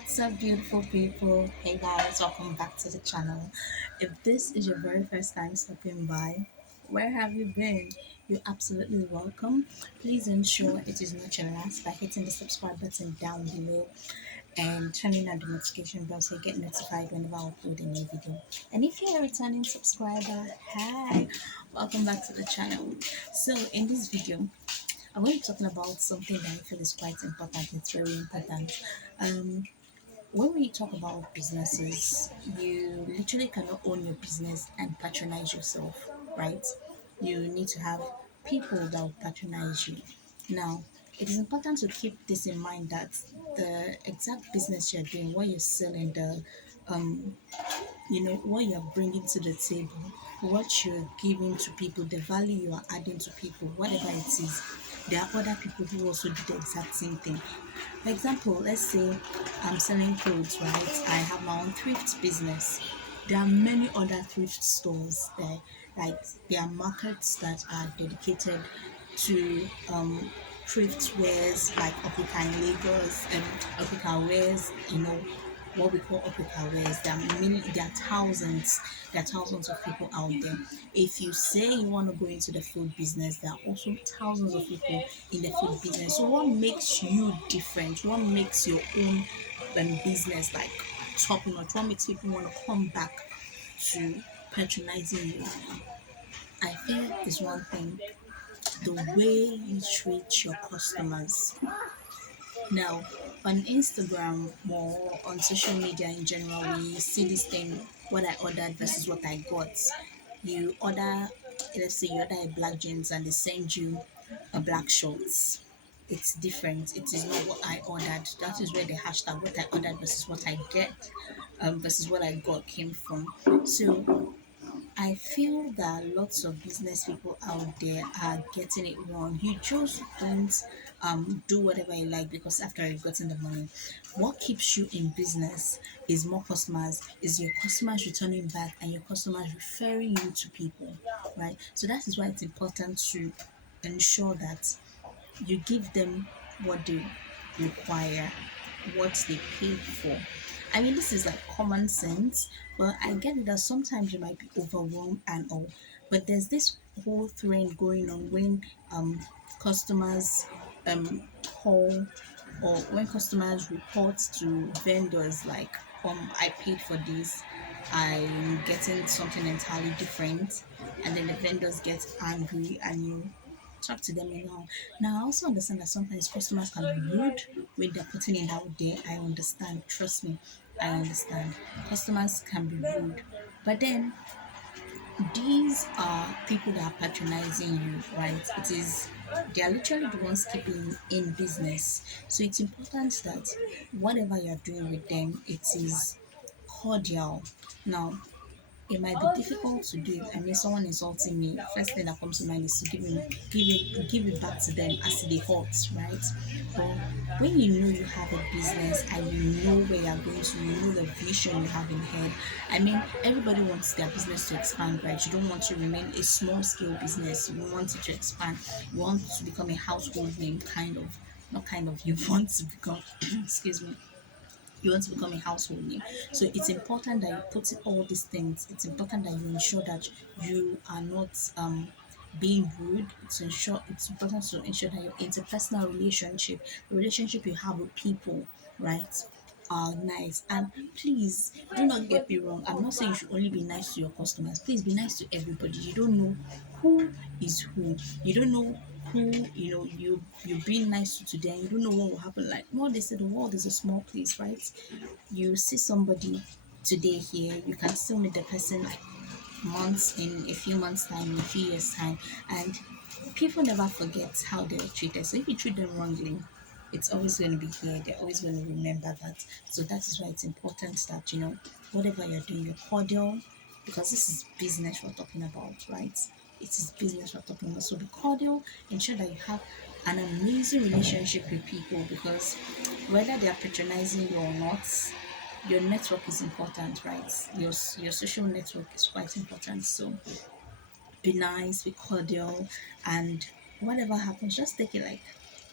What's up, beautiful people? Hey guys, welcome back to the channel. If this is your very first time stopping by, where have you been? You're absolutely welcome. Please ensure it is not your last by hitting the subscribe button down below and turning on the notification bell so you get notified whenever I upload a new video. And if you're a returning subscriber, hi, welcome back to the channel. So in this video, I'm going to be talking about something that I feel is quite important. It's very important. Um, when we talk about businesses, you literally cannot own your business and patronize yourself, right? You need to have people that will patronize you. Now, it is important to keep this in mind that the exact business you're doing, what you're selling, um, what you're bringing to the table, what you're giving to people, the value you are adding to people, whatever it is, there are other people who also do the exact same thing. For example, let's say I'm selling clothes, right? I have my own thrift business. There are many other thrift stores there. Like there are markets that are dedicated to thrift wares like Opuka in Lagos and Opuka wares, what we call Opuka wares. There are thousands of people out there. If you say you want to go into the food business, there are also thousands of people in the food business. So what makes you different? What makes your own business like top notch? What makes people want to come back to patronizing you? I feel is one thing, the way you treat your customers. Now, on Instagram or on social media in general, we see this thing, what I ordered versus what I got. You order, let's say you order a black jeans and they send you a black shorts. It's different. It is not what I ordered. That is where the hashtag what I ordered versus what I get versus what I got came from. So I feel that lots of business people out there are getting it wrong. You just don't do whatever you like because after you've gotten the money, what keeps you in business is more customers, is your customers returning back and your customers referring you to people, right? So that is why it's important to ensure that you give them what they require, what they paid for. I mean, this is like common sense, but I get it that sometimes you might be overwhelmed and all. But there's this whole thing going on when customers call or when customers report to vendors like, I paid for this, I'm getting something entirely different, and then the vendors get angry and you talk to them anyhow. Now, I also understand that sometimes customers can be rude when they're putting it out there. I understand. Trust me, I understand. Customers can be rude. But then these are people that are patronizing you, right? They are literally the ones keeping you in business. So it's important that whatever you're doing with them, it is cordial. Now, it might be difficult to do. I mean, someone insulting me, first thing that comes to mind is to give it back to them as they hurt, right? But when you know you have a business and you know where you're going to, you know the vision you have in head. I mean, everybody wants their business to expand, right? You don't want to remain a small scale business. You want it to expand. You want to become a household name, kind of. Not kind of. You want to become. Excuse me, you want to become a household name. So it's important that you put in all these things. It's important that you ensure that you are not being rude. It's important to ensure that your interpersonal relationship, the relationship you have with people, right, are nice. And please do not get me wrong. I'm not saying you should only be nice to your customers. Please be nice to everybody. You don't know who is who. You don't know who you're being nice to today. You don't know what will happen. Like what they say, the world is a small place, right? You see somebody today here, you can still meet the person like months in a few months time, in a few years time, and people never forget how they were treated. So if you treat them wrongly, it's always going to be here. They're always going to remember that. So that is why it's important that whatever you're doing, you're cordial, because this is business we're talking about, right? It is business we're talking about. So be cordial. Ensure that you have an amazing relationship with people, because whether they are patronizing you or not, your network is important, right? Your social network is quite important. So be nice, be cordial, and whatever happens, just take it like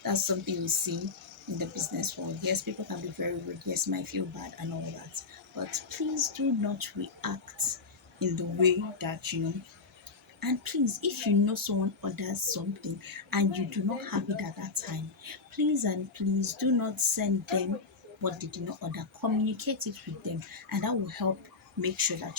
that's something you see. in the business world. Yes, people can be very rude. Yes, might feel bad and all that. But please do not react in the way that and please, if you know someone orders something and you do not have it at that time, please and please do not send them what they did not order. Communicate it with them, and that will help make sure that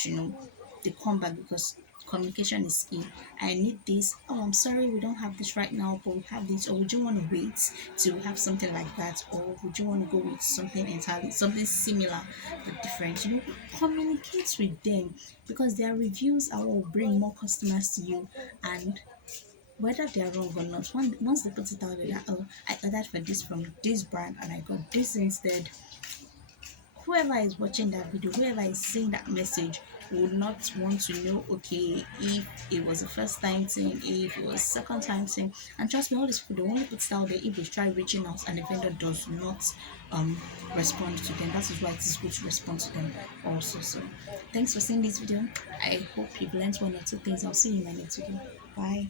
they come back, because communication is key. I need this. Oh, I'm sorry, we don't have this right now, but we have this. Or would you want to wait till we have something like that? Or would you want to go with something entirely, something similar but different? Communicate with them, because their reviews are what will bring more customers to you. And whether they're wrong or not, once they put it out there that, oh, I ordered for this from this brand and I got this instead, whoever is watching that video, whoever is seeing that message, would not want to know, okay, if it was a first time thing, if it was second time thing. And trust me, all these people, they only put it out there if they try reaching out and the vendor does not respond to them. That is why it is good to respond to them also. So thanks for seeing this video. I hope you've learned one or two things. I'll see you in my next video. Bye.